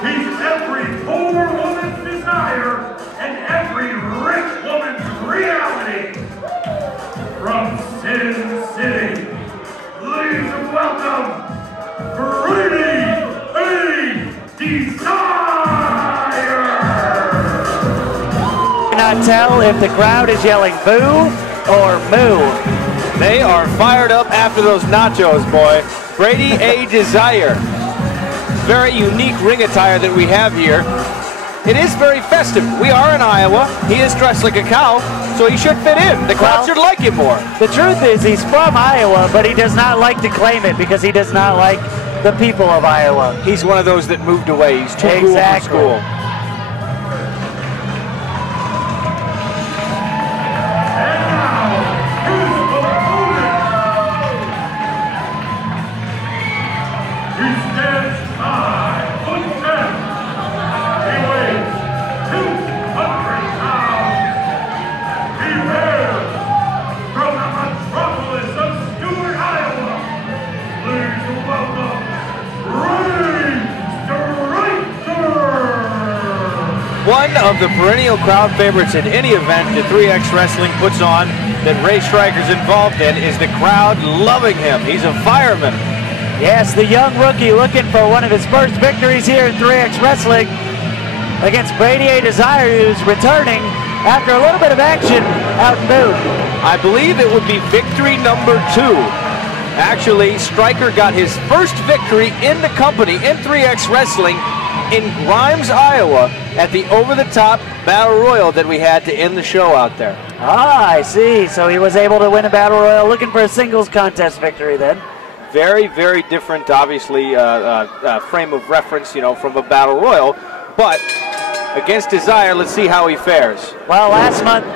He's every poor woman's desire and every rich woman's reality. From Sin City, please welcome Brady A. Desire! I cannot tell if the crowd is yelling boo or moo. They are fired up after those nachos, boy. Brady A. Desire. Very unique ring attire that we have here. It is very festive. We are in Iowa. He is dressed like a cow, so he should fit in. The crowd should like him more. The truth is he's from Iowa, but he does not like to claim it because he does not like the people of Iowa. He's one of those that moved away. He's too cool for school. One of the perennial crowd favorites in any event that 3X Wrestling puts on that Ray Stryker's involved in is the crowd loving him. He's a fireman. Yes, the young rookie looking for one of his first victories here in 3X Wrestling against Brady A. Desire, who's returning after a little bit of action out in Boone. I believe it would be victory number 2. Actually, Stryker got his first victory in the company in 3X Wrestling in Grimes, Iowa, at the over-the-top Battle Royal that we had to end the show out there. Ah, I see. So he was able to win a Battle Royal, looking for a singles contest victory then. Very, very different, obviously, frame of reference, you know, from a Battle Royal. But against Desire, let's see how he fares. Well, last month,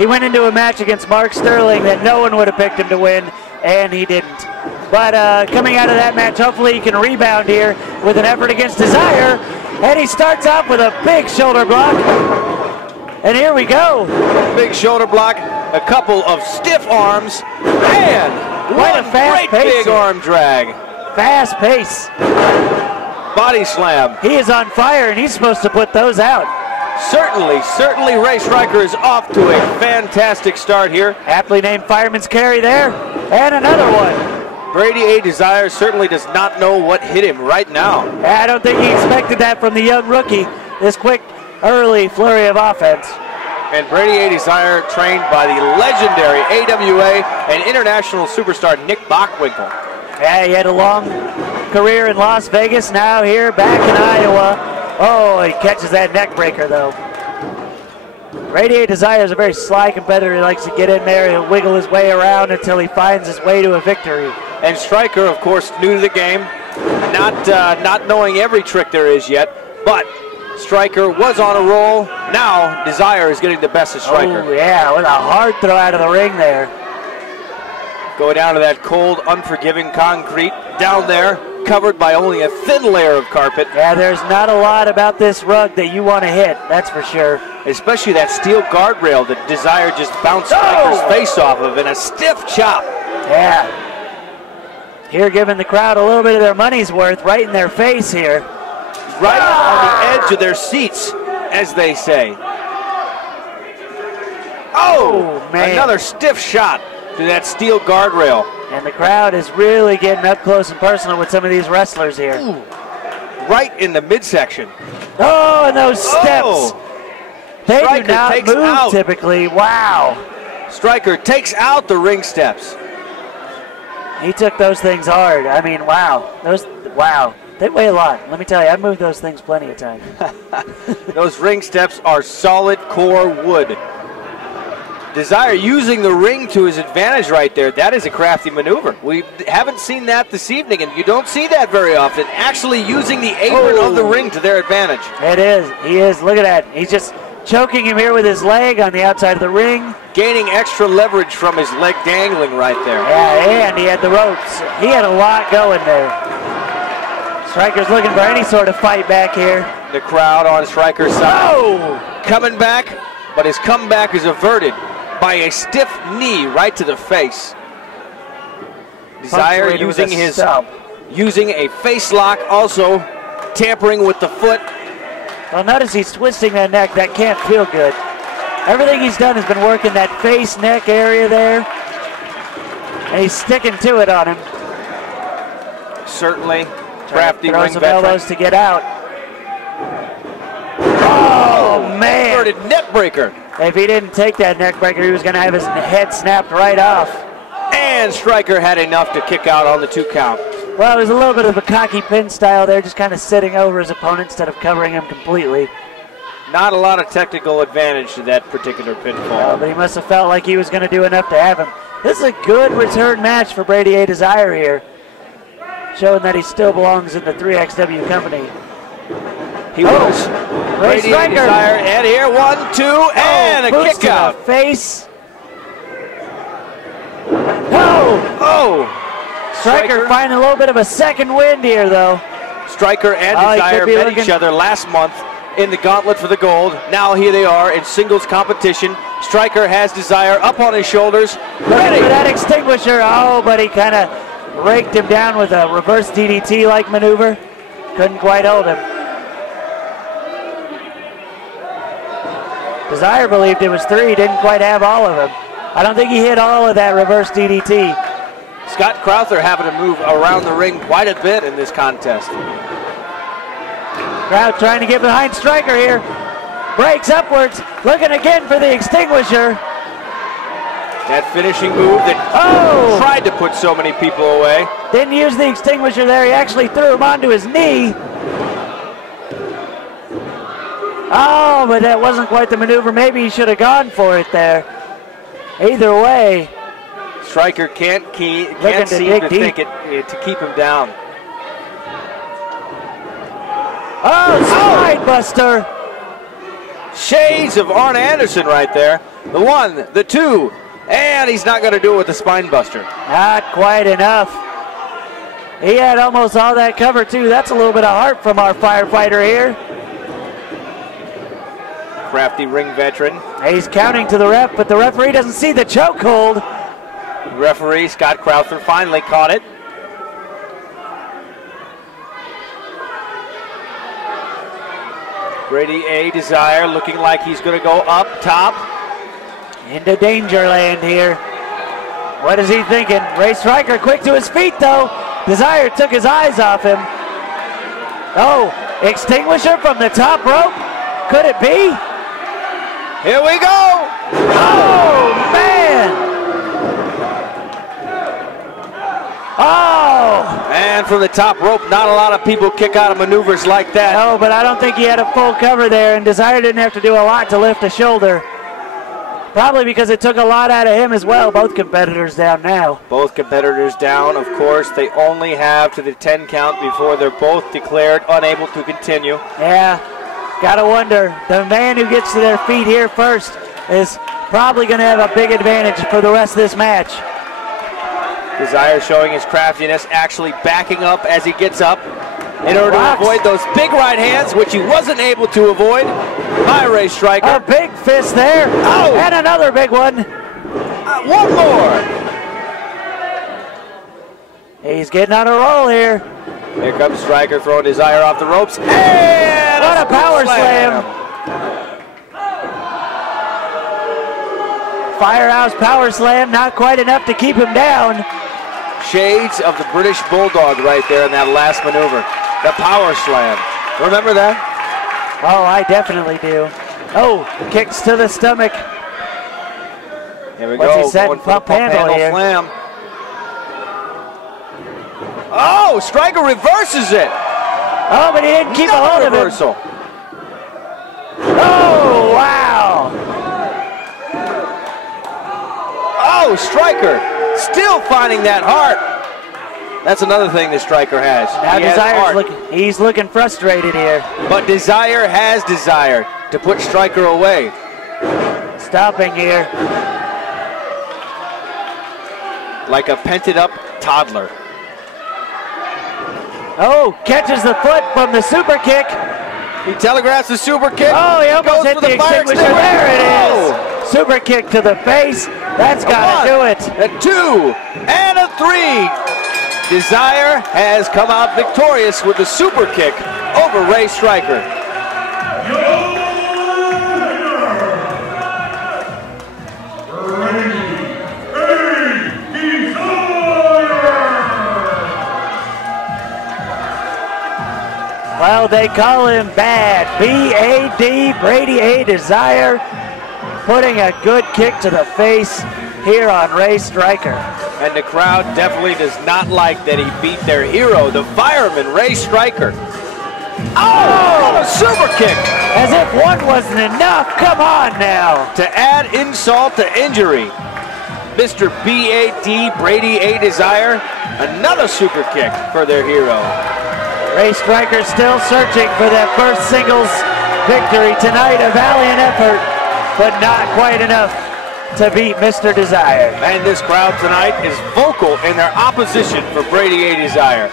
he went into a match against Mark Sterling that no one would have picked him to win, and he didn't. But coming out of that match, hopefully he can rebound here with an effort against Desire. And he starts off with a big shoulder block. And here we go. Big shoulder block, a couple of stiff arms, and quite a fast great pace big arm drag. Fast pace. Body slam. He is on fire, and he's supposed to put those out. Certainly Ray Stryker is off to a fantastic start here. Aptly named Fireman's Carry there. And another one. Brady A. Desire certainly does not know what hit him right now. I don't think he expected that from the young rookie, this quick, early flurry of offense. And Brady A. Desire, trained by the legendary AWA and international superstar Nick Bockwinkel. Yeah, he had a long career in Las Vegas, now here back in Iowa. Oh, he catches that neck breaker, though. Brady A. Desire is a very sly competitor. He likes to get in there, he'll wiggle his way around until he finds his way to a victory. And Stryker, of course, new to the game, not knowing every trick there is yet, but Stryker was on a roll. Now Desire is getting the best of Stryker. Oh yeah, with a hard throw out of the ring there. Go down to that cold, unforgiving concrete down there, covered by only a thin layer of carpet. Yeah, there's not a lot about this rug that you want to hit, that's for sure. Especially that steel guardrail that Desire just bounced Stryker's face off of in a stiff chop. Yeah. Here giving the crowd a little bit of their money's worth right in their face here. Right on the edge of their seats, as they say. Oh, man. Another stiff shot to that steel guardrail. And the crowd is really getting up close and personal with some of these wrestlers here. Ooh. Right in the midsection. Oh, and those steps. Oh. They Stryker do not takes move out. Typically. Wow. Stryker takes out the ring steps. He took those things hard. I mean, wow. Wow. They weigh a lot. Let me tell you, I've moved those things plenty of times. Those ring steps are solid core wood. Desire using the ring to his advantage right there. That is a crafty maneuver. We haven't seen that this evening, and you don't see that very often. Actually using the apron of the ring to their advantage. It is. He is. Look at that. He's just choking him here with his leg on the outside of the ring. Gaining extra leverage from his leg dangling right there. Yeah, and he had the ropes. He had a lot going there. Stryker's looking for any sort of fight back here. The crowd on Stryker's side. Oh! Coming back, but his comeback is averted by a stiff knee right to the face. Desire using a face lock also tampering with the foot. Well, notice he's twisting that neck. That can't feel good. Everything he's done has been working that face, neck area there. And he's sticking to it on him. Certainly. Crafty ring some veteran. elbows to get out. Oh, man. Inverted neck breaker. If he didn't take that neck breaker, he was going to have his head snapped right off. And Stryker had enough to kick out on the 2 count. Well, it was a little bit of a cocky pin style there, just kind of sitting over his opponent instead of covering him completely. Not a lot of technical advantage to that particular pinfall. But he must have felt like he was going to do enough to have him. This is a good return match for Brady A. Desire here, showing that he still belongs in the 3XW company. He was. Brady A. Desire, and here, 1, 2, and a kick out. Face. Oh! Stryker finding a little bit of a second wind here, though. Stryker and Desire met each other last month in the gauntlet for the gold. Now here they are in singles competition. Stryker has Desire up on his shoulders. Ready for that extinguisher. Oh, but he kind of raked him down with a reverse DDT-like maneuver. Couldn't quite hold him. Desire believed it was 3. Didn't quite have all of them. I don't think he hit all of that reverse DDT. Scott Crowther having to move around the ring quite a bit in this contest. Crowd trying to get behind Stryker here. Breaks upwards, looking again for the extinguisher. That finishing move that tried to put so many people away. Didn't use the extinguisher there. He actually threw him onto his knee. Oh, but that wasn't quite the maneuver. Maybe he should have gone for it there. Either way, Stryker can't seem to think it to keep him down. Oh, slide buster. Shades of Arn Anderson right there. The 1, the 2, and he's not going to do it with the spine buster. Not quite enough. He had almost all that cover too. That's a little bit of heart from our firefighter here. Crafty ring veteran. He's counting to the ref, but the referee doesn't see the chokehold. Referee Scott Crowther finally caught it. Brady A. Desire looking like he's going to go up top. Into danger land here. What is he thinking? Ray Stryker quick to his feet though. Desire took his eyes off him. Oh, extinguisher from the top rope. Could it be? Here we go. Oh, man. Oh. And from the top rope, not a lot of people kick out of maneuvers like that. No, but I don't think he had a full cover there, and Desire didn't have to do a lot to lift a shoulder. Probably because it took a lot out of him as well. Both competitors down now. Both competitors down, of course. They only have to the 10 count before they're both declared unable to continue. Yeah, gotta wonder. The man who gets to their feet here first is probably going to have a big advantage for the rest of this match. Desire showing his craftiness, actually backing up as he gets up in order to avoid those big right hands, which he wasn't able to avoid by Ray Stryker. A big fist there, and another big one. One more. He's getting on a roll here. Here comes Stryker throwing Desire off the ropes. And what a power slam. Firehouse power slam, not quite enough to keep him down. Shades of the British Bulldog right there in that last maneuver. The power slam. Remember that? Oh, I definitely do. Oh, kicks to the stomach. Here we What's go. he setting? Pump handle here. Slam. Oh, Stryker reverses it. Oh, but he didn't keep a hold of it. Oh, wow. Oh, Stryker still finding that heart. That's another thing that Stryker has. Now Desire's he's looking frustrated here. But Desire has Desire to put Stryker away. Stopping here. Like a pented up toddler. Oh, catches the foot from the super kick. He telegraphs the super kick. Oh, he almost hit the extinguisher. There it is. Super kick to the face. That's got to do it. A 2 and a 3. Desire has come out victorious with the super kick over Ray Stryker. Well, they call him Bad. B-A-D, Brady A. Desire, putting a good kick to the face here on Ray Stryker. And the crowd definitely does not like that he beat their hero, the fireman, Ray Stryker. Oh, a super kick. As if one wasn't enough. Come on now. To add insult to injury, Mr. B-A-D, Brady A. Desire, another super kick for their hero. Ray Stryker still searching for that first singles victory tonight. A valiant effort, but not quite enough to beat Mr. Desire. And this crowd tonight is vocal in their opposition for Brady A. Desire.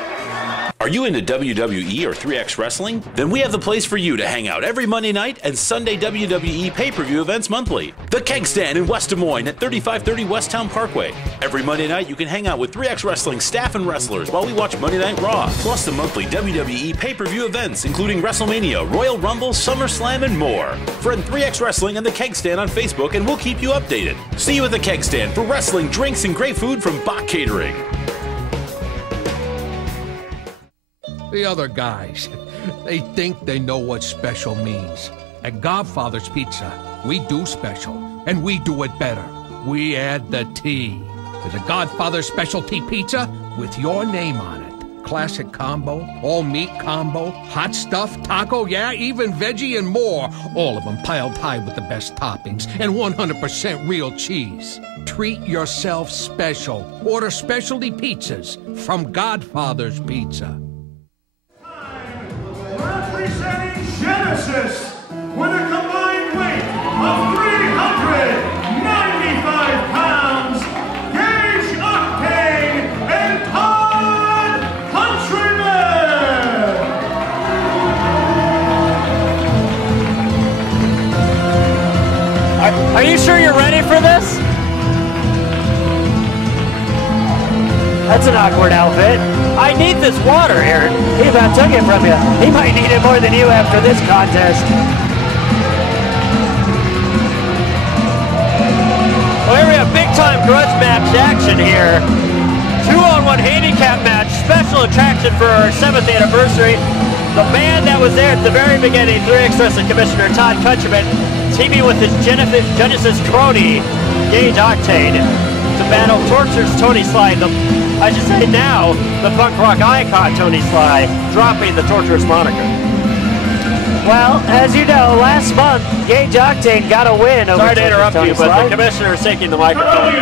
Are you into WWE or 3X Wrestling? Then we have the place for you to hang out every Monday night and Sunday WWE pay-per-view events monthly. The Keg Stand in West Des Moines at 3530 West Town Parkway. Every Monday night you can hang out with 3X Wrestling staff and wrestlers while we watch Monday Night Raw, plus the monthly WWE pay-per-view events including WrestleMania, Royal Rumble, SummerSlam, and more. Friend 3X Wrestling and The Keg Stand on Facebook and we'll keep you updated. See you at The Keg Stand for wrestling, drinks, and great food from Bach Catering. The other guys, they think they know what special means. At Godfather's Pizza, we do special, and we do it better. We add the T. There's a Godfather specialty pizza with your name on it. Classic combo, all meat combo, hot stuff, taco, yeah, even veggie and more. All of them piled high with the best toppings and 100% real cheese. Treat yourself special. Order specialty pizzas from Godfather's Pizza. Representing Genesis with a combined weight of 395 pounds, Gage Octane and Todd Countryman. Are you sure you're ready for this? That's an awkward outfit. I need this water, Aaron. He about took it from you. He might need it more than you after this contest. Well, here we have big-time grudge match action here. 2-on-1 handicap match, special attraction for our 7th anniversary. The man that was there at the very beginning, 3X Wrestling Commissioner Todd Countryman, teaming with his Genesis crony, Gage Octane, to battle Torture's Tony Sly. I should say now, the punk rock icon Tony Sly, dropping the Torturous moniker. Well, as you know, last month, Gage Octane got a win over Sorry to interrupt Tony you, Sly. but the commissioner is taking the microphone.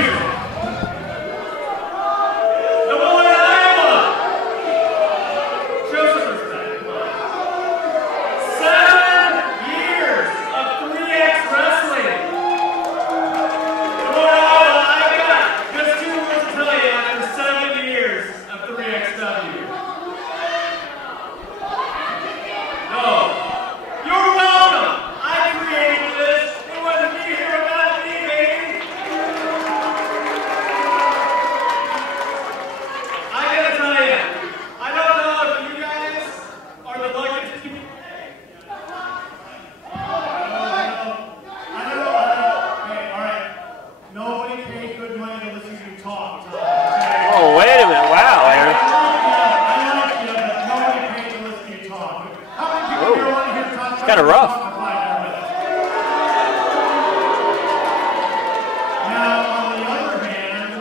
Kind of rough. Now, on the other hand,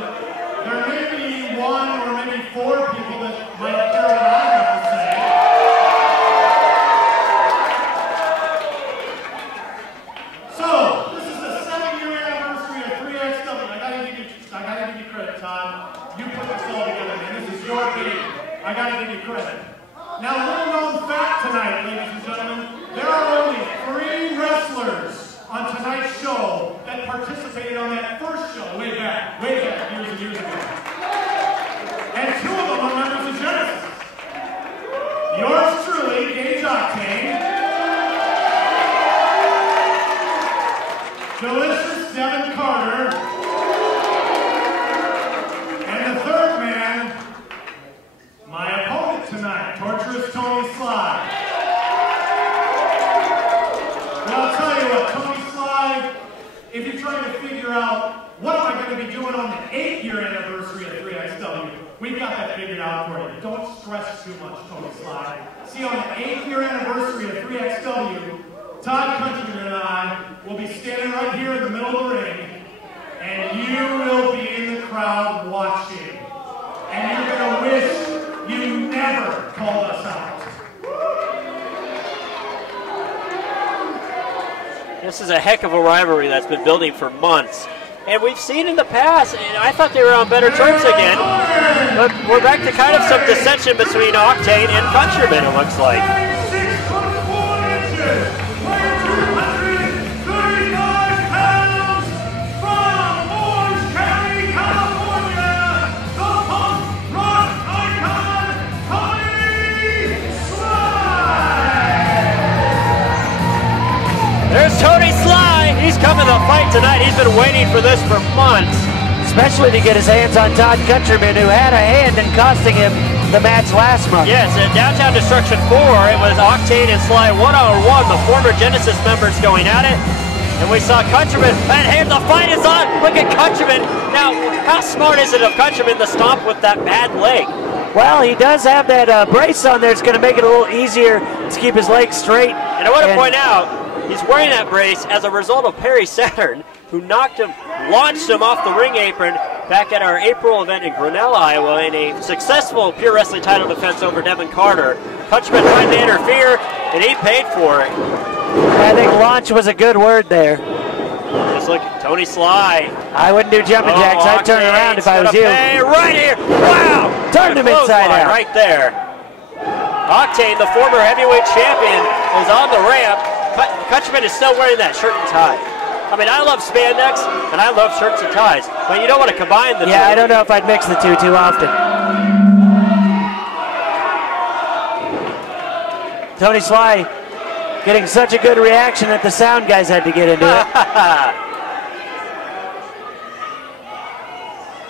there may be 1 or maybe 4 people that might hear what I have to say. So, this is the 7-year anniversary of 3XW. I gotta give you credit, Todd. You put this all together, man. This is your baby. I gotta give you credit. Now, little known fact tonight, ladies and gentlemen. There are only 3 wrestlers on tonight's show that participated on that first show way back, years and years ago. And 2 of them are members of Genesis. Yours truly, Gage Octane. Delicious Devin Carter. And the third man, my opponent tonight, Torturous Tony Sly. figured out for you. Don't stress too much, Tony Sly. See, on the 8th year anniversary of 3XW, Todd Countryman and I will be standing right here in the middle of the ring, and you will be in the crowd watching. And you're going to wish you never called us out. This is a heck of a rivalry that's been building for months. And we've seen in the past, and I thought they were on better terms again, but we're back to kind of some dissension between Octane and Countryman, it looks like. 6 foot 4 inches, weighing 235 pounds, from Orange County, California, the punk rock icon, Tony Sly! There's Tony Sly. He's coming to fight tonight. He's been waiting for this for months. Especially to get his hands on Todd Countryman, who had a hand in costing him the match last month. Yes, at Downtown Destruction 4, it was Octane and Sly one-on-one, the former Genesis members going at it. And we saw Countryman, and hey, the fight is on. Look at Countryman. Now, how smart is it of Countryman to stomp with that bad leg? Well, he does have that brace on there. It's going to make it a little easier to keep his legs straight. And I want to point out, he's wearing that brace as a result of Perry Saturn, who launched him off the ring apron back at our April event in Grinnell, Iowa, in a successful Pure Wrestling title defense over Devin Carter. Countryman tried to interfere, and he paid for it. I think launch was a good word there. Just look at Tony Sly. I wouldn't do jumping jacks. I'd turn around if I was you. Right here. Wow. Turned him inside out. Right there. Octane, the former heavyweight champion, is on the ramp. Countryman is still wearing that shirt and tie. I mean, I love spandex, and I love shirts and ties, but you don't want to combine the two. Yeah, I don't know if I'd mix the two too often. Tony Sly getting such a good reaction that the sound guys had to get into it.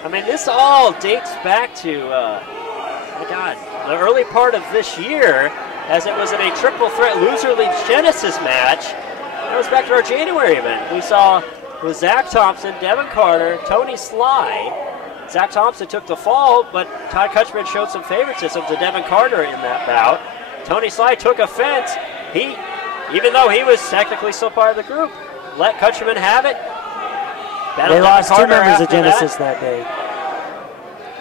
I mean, this all dates back to, my God, the early part of this year, as it was in a triple threat loser league Genesis match. That was back to our January event. We saw it was Zach Thompson, Devin Carter, Tony Sly. Zach Thompson took the fall, but Todd Countryman showed some favoritism to Devin Carter in that bout. Tony Sly took offense. Even though he was technically still part of the group, let Countryman have it. They lost two members of Genesis that day.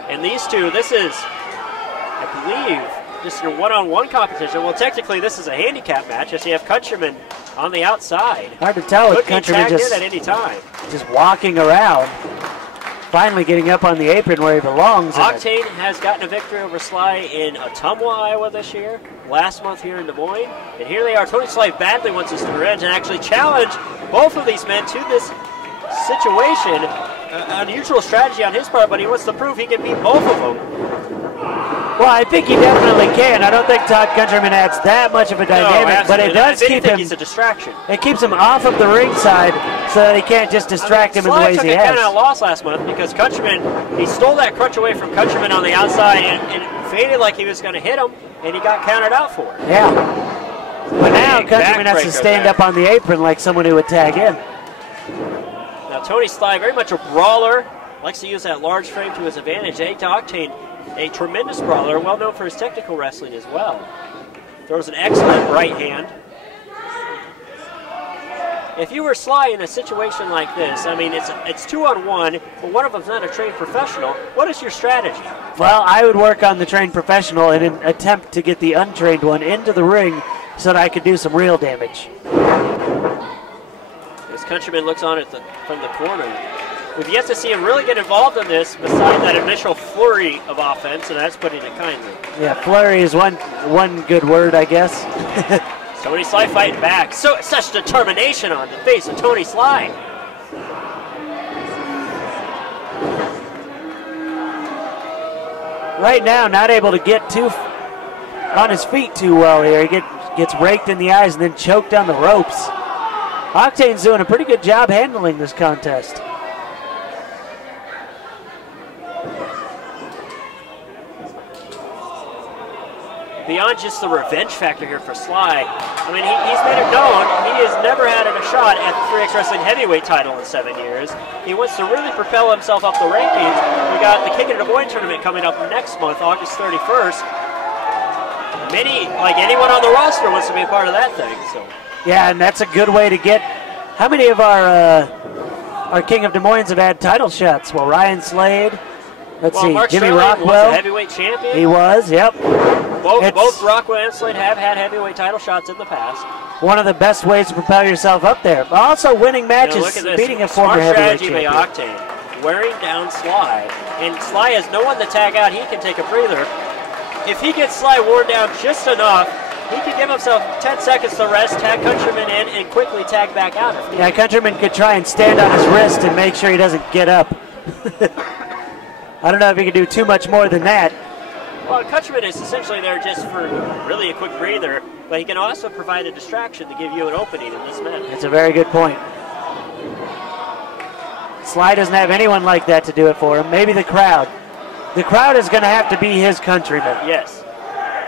And these two, this is, I believe, just your one-on-one competition. Well, technically, this is a handicap match, as you have Countryman on the outside. Hard to tell with Countryman just in at any time. Just walking around, finally getting up on the apron where he belongs. Octane has gotten a victory over Sly in Ottumwa, Iowa this year, last month here in Des Moines. And here they are. Tony Sly badly wants his revenge and actually challenge both of these men to this situation. Unusual strategy on his part, but he wants to prove he can beat both of them. Well, I think he definitely can. I don't think Todd Countryman adds that much of a dynamic, but it does keep him. He's a distraction. It keeps him off of the ringside so that he can't just distract him in the ways he has. Sly took a count-out loss last month because Countryman, he stole that crutch away from Countryman on the outside and faded like he was going to hit him, and he got counted out for it. Yeah. But now Countryman has to stand up on the apron like someone who would tag in. Now Tony Sly, very much a brawler, likes to use that large frame to his advantage. Octane, a tremendous brawler, well known for his technical wrestling as well. Throws an excellent right hand. If you were Sly in a situation like this, I mean, it's 2-on-1, but one of them's not a trained professional. What is your strategy? Well, I would work on the trained professional in an attempt to get the untrained one into the ring so that I could do some real damage. As Countryman looks on it from the corner, we've yet to see him really get involved in this besides that initial flurry of offense, and that's putting it kindly. Yeah, flurry is one good word, I guess. Tony Sly fighting back. Such determination on the face of Tony Sly. Right now, not able to get on his feet too well here. He gets raked in the eyes and then choked down the ropes. Octane's doing a pretty good job handling this contest. beyond just the revenge factor here for Sly, I mean, he's made it known he has never had a shot at the 3X Wrestling heavyweight title in 7 years. He wants to really propel himself up the rankings. We got the King of Des Moines tournament coming up next month, August 31st. Many, like anyone on the roster, wants to be a part of that thing. So. Yeah, and that's a good way to get. How many of our King of Des Moines have had title shots? Well, Ryan Slade. Let's see, Mark Jimmy Sterling Rockwell. was a heavyweight champion. He was, yep. Both Rockwell and Slade have had heavyweight title shots in the past. One of the best ways to propel yourself up there. But also winning matches, beating a former heavyweight champion. Smart strategy by Octane, wearing down Sly. And Sly has no one to tag out. He can take a breather. If he gets Sly worn down just enough, he can give himself 10 seconds to rest, tag Countryman in, and quickly tag back out. Yeah, Countryman could try and stand on his wrist and make sure he doesn't get up. I don't know if he can do too much more than that. Well, Countryman is essentially there just for really a quick breather, but he can also provide a distraction to give you an opening in this match. That's a very good point. Sly doesn't have anyone like that to do it for him. Maybe the crowd. The crowd is going to have to be his Countryman. Yes.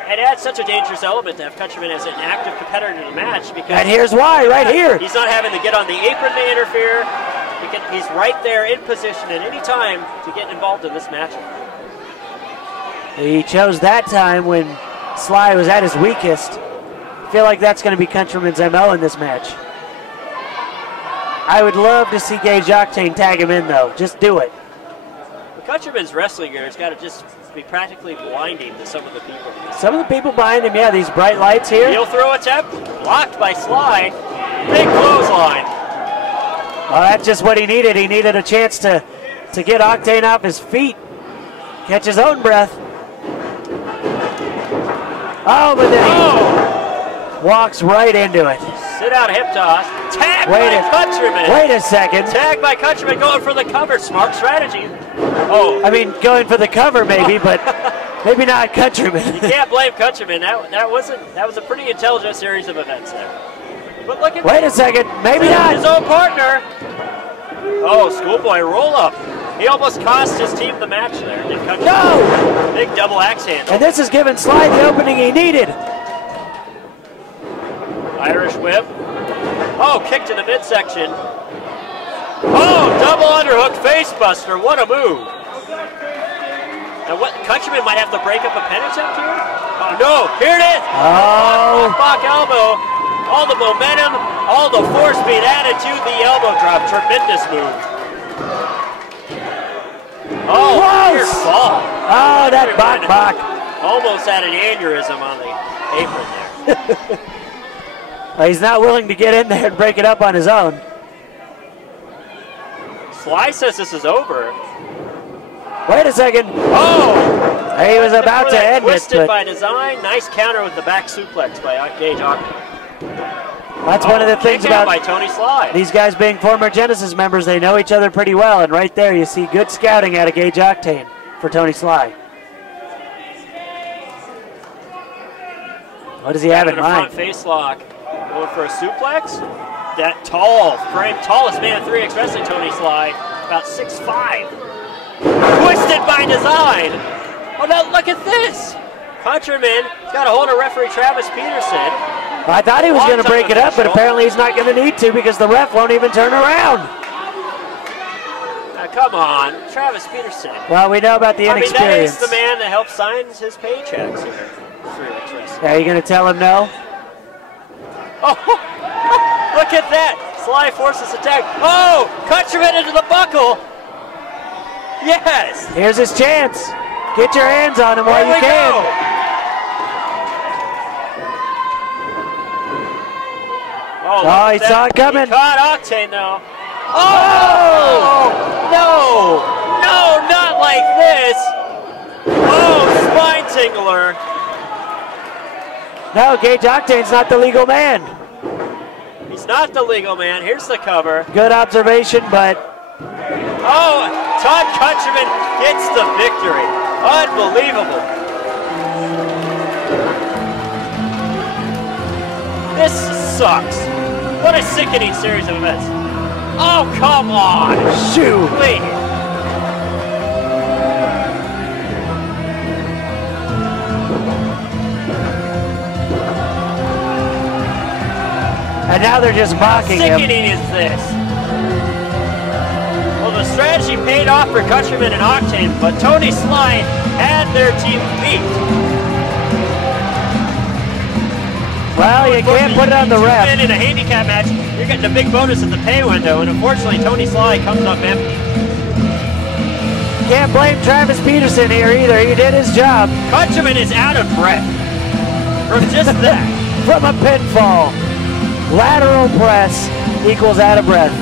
It adds such a dangerous element to have Countryman as an active competitor in the match. Because and here's why, right here. He's not having to get on the apron to interfere. He's right there in position at any time to get involved in this match. He chose that time when Sly was at his weakest. I feel like that's going to be Countryman's MO in this match. I would love to see Gage Octane tag him in, though. Just do it. Countryman's wrestling gear has got to just be practically blinding to some of the people. Some of the people behind him, yeah, these bright lights here. Heel throw attempt, blocked by Sly. Big clothesline. Well, that's just what he needed. He needed a chance to get Octane off his feet, catch his own breath. Oh, but then he walks right into it. Sit out hip toss. Tag by Countryman. Wait a second. Tag by Countryman going for the cover. Smart strategy. Oh. I mean, going for the cover maybe, but maybe not Countryman. You can't blame Countryman. That was a pretty intelligent series of events there. But look at Wait a second. Maybe not. His own partner. Oh, schoolboy roll up. He almost cost his team the match there. No! Big double axe handle. And this has given Sly the opening he needed. Irish whip. Oh, kick to the midsection. Oh, double underhook face buster. What a move. Now what, Countryman might have to break up a pin attempt here? Oh no, here it is. Oh. Back elbow. All the momentum, all the force being added to the elbow drop. Tremendous move. Oh, weird fall. Oh, that bok. Almost had an aneurysm on the apron there. Well, he's not willing to get in there and break it up on his own. Sly says this is over. Wait a second. Oh! He was about to end it. Twisted by design. Nice counter with the back suplex by Gage Octane. That's one of the things about by Tony Sly. These guys being former Genesis members. They know each other pretty well, and right there you see good scouting out of Gage Octane for Tony Sly. What does he have in mind? Front face lock. Going for a suplex. That tall, tallest man in 3X Wrestling, Tony Sly, about 6'5". Twisted by design. Oh, now look at this. Countryman got a hold of referee Travis Peterson. I thought he was going to break it up, but apparently he's not going to need to because the ref won't even turn around. Now, come on, Travis Peterson. Well, we know about the inexperience. I mean, that is the man that helps sign his paychecks here. 3X Wrestling. Are you going to tell him no? Oh, look at that. Sly forces attack. Oh, Countryman into the buckle. Yes. Here's his chance. Get your hands on him while you can. Go. Oh, he saw it coming. He caught Octane though. Oh! No! No, not like this. Oh, spine tingler. No, Gage Octane's not the legal man. He's not the legal man. Here's the cover. Good observation, but... Oh, Todd Countryman gets the victory. Unbelievable. This sucks. What a sickening series of events. Oh, come on. Shoot. Please. and now they're just mocking him. How sickening is this? Well, the strategy paid off for Countryman and Octane, but Tony Sly had their team beat. Well, you can't put it on the ref. In a handicap match, you're getting a big bonus at the pay window, and unfortunately, Tony Sly comes up empty. Can't blame Travis Peterson here either. He did his job. Countryman is out of breath from just that. From a pinfall. Lateral press equals out of breath.